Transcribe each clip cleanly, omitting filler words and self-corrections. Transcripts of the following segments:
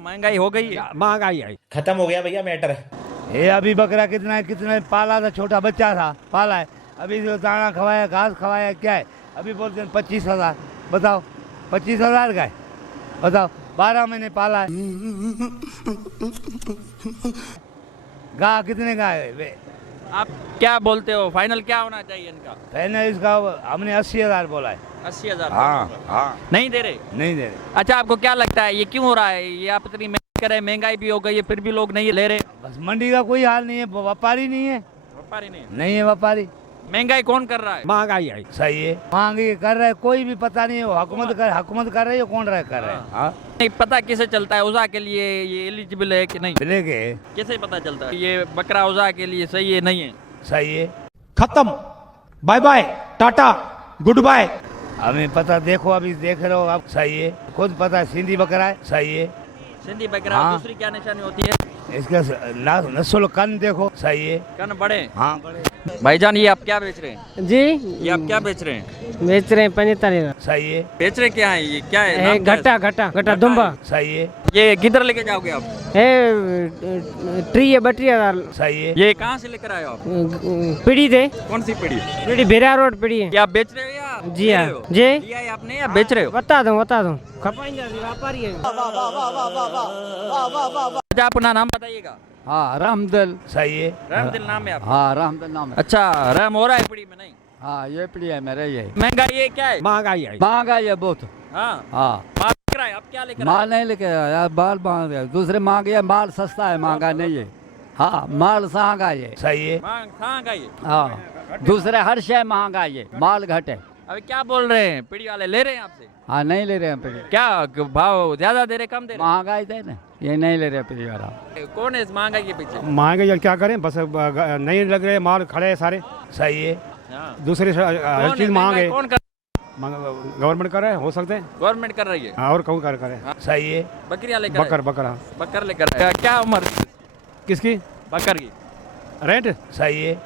महंगाई हो गई है। महंगाई आई, खत्म हो गया भैया मैटर। ये अभी बकरा कितना पाला था, छोटा बच्चा था पाला है, अभी जो दाना खवाया घास खवाया क्या है, अभी बोलते हैं 25,000। बताओ 25,000 का है, बताओ 12 महीने पाला है। गाय कितने का है? आप क्या बोलते हो, फाइनल क्या होना चाहिए इनका? पहले इसका हमने 80,000 बोला है। 80,000? हाँ नहीं दे रहे? नहीं दे रहे। अच्छा, आपको क्या लगता है ये क्यों हो रहा है? ये आप इतनी मेहनत कर रहे हैं, महंगाई भी हो गई है, फिर भी लोग नहीं ले रहे? बस मंडी का कोई हाल नहीं है, व्यापारी नहीं है। व्यापारी नहीं है व्यापारी। महंगाई कौन कर रहा है? महंगाई आई सही है, महंगाई कर रहा है कोई भी पता नहीं है, हुकूमत कर रही है, कौन रहा कर रहा है। हाँ नहीं पता किसे चलता है उज़ा के लिए ये एलिजिबल है कि नहीं? मिलेगे कैसे पता चलता है ये बकरा उज़ा के लिए सही है नहीं है? सही है। खत्म, बाय बाय, टाटा, गुड बाय। हमें पता, देखो अभी देख रहे हो आप, सही है, खुद पता है सिंधी बकरा है, सही है। सिंधी बकरा। हाँ। दूसरी क्या निशानी होती है? इसका नस्ल कन देखो, सही है। कन बड़े। हाँ बड़े। भाईजान ये आप क्या बेच रहे हैं? जी, ये आप क्या बेच रहे हैं? बेच रहे हैं 45। सही है। बेच रहे क्या है ये, क्या है नाम क्या है? घटा दुम्बा। सही है। ये किधर लेके जाओगे आप? ट्री है 32,000। सही है। ये कहाँ से लेकर आए हो आप? पीढ़ी थे, कौन सी पीढ़ी? पीढ़ी बेरा रोड पीढ़ी है। ये आप बेच रहे हो या जी ले हाँ। रहे हो? जी। लिया है आपने या बेच रहे हो? बता दूँ खपाएंगे, व्यापारी है। अच्छा, अपना नाम बताइएगा। हाँ, रहमदिल। सही है। रहमदिल नाम है आप? हाँ, रहमदिल नाम है। अच्छा, रहम हो रहा है पीढ़ी में नहीं? हाँ, ये पीढ़ी है मेरे, ये महंगाई ये क्या है? महंगाई आई। महंगाई है बहुत। हाँ, हाँ, माल बिक रहा है, आप क्या लेकर आए? माल नहीं लेके आया, माल महंगा है। दूसरे महंगे है, माल सस्ता है, महंगा नहीं है। हाँ, माल महंगा है। सही है। कहाँ गई? हाँ, दूसरे हर शय महंगा है, माल घटे। अभी क्या बोल रहे हैं, पीढ़ी वाले ले रहे हैं आपसे? हाँ, नहीं ले रहे हैं पीढ़ी। क्या भाव ज्यादा दे रहे कम दे रहे? महंगाई दे ना, ये नहीं ले रहे पीढ़ी वाला। कौन है इस महंगाई के पीछे? महंगे क्या करें, बस नहीं लग रहे, माल खड़े हैं सारे। सही है। हाँ। दूसरे हर कौन चीज है, महंगे। महंगाई कौन कर? गवर्नमेंट कर रहे हैं, हो सकते हैं। गवर्नमेंट कर रही है। हाँ, और कौन करे? सही है। बकरियां लेकर बकर बकर। हाँ। बकर लेकर आए। क्या उम्र किसकी? बकर की? रेंट सही है।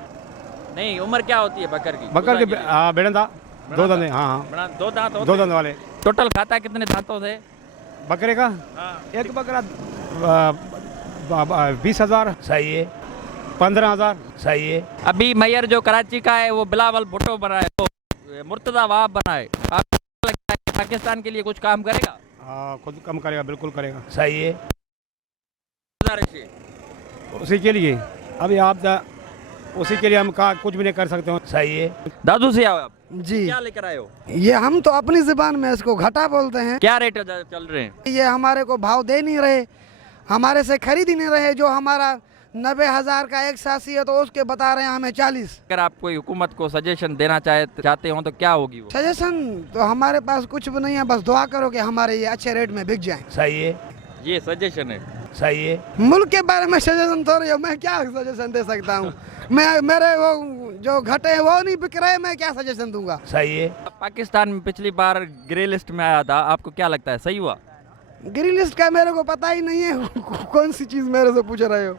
नहीं, उम्र क्या होती है बकर की? बकर के बेड़ंदा, दो दंदे। हाँ बड़ा दो दांत हाँ, होते दो हैं? दंद वाले। टोटल खाता कितने दांतों से? बकरे का हाँ। एक बकरा 20,000, सही है। 15,000। सही है। अभी मैयर जो कराची का है वो बिलावल भुट्टो बना है, वो मुर्तजा वहाब बना है, आपको क्या लगता है पाकिस्तान के लिए कुछ काम करेगा? खुद कम करेगा, बिल्कुल करेगा। सही है। उसी के लिए अभी उसी के लिए हम कुछ भी नहीं कर सकते हो। सही है। दादू से आओ आप। जी, क्या लेकर आए हो? ये हम तो अपनी जुबान में इसको घटा बोलते हैं। क्या रेट चल रहे हैं? ये हमारे को भाव दे नहीं रहे, हमारे से खरीद ही नहीं रहे। जो हमारा 90,000 का एक सासी है तो उसके बता रहे हैं हमें 40। अगर आप कोई हुकूमत को सजेशन देना चाहते हो तो क्या होगी वो? सजेशन तो हमारे पास कुछ भी नहीं है, बस दुआ करो कि हमारे ये अच्छे रेट में बिक जाए। सही है। ये सजेशन है। सही है। मुल्क के बारे में सजेशन थोड़ी है, मैं क्या सजेशन दे सकता हूँ? मेरे वो जो घटे हैं वो नहीं बिक रहे, मैं क्या सजेशन दूंगा? सही है। पाकिस्तान में पिछली बार ग्रे लिस्ट में आया था, आपको क्या लगता है सही हुआ? ग्रीन लिस्ट का मेरे को पता ही नहीं है। कौन सी चीज मेरे से पूछ रहे हो?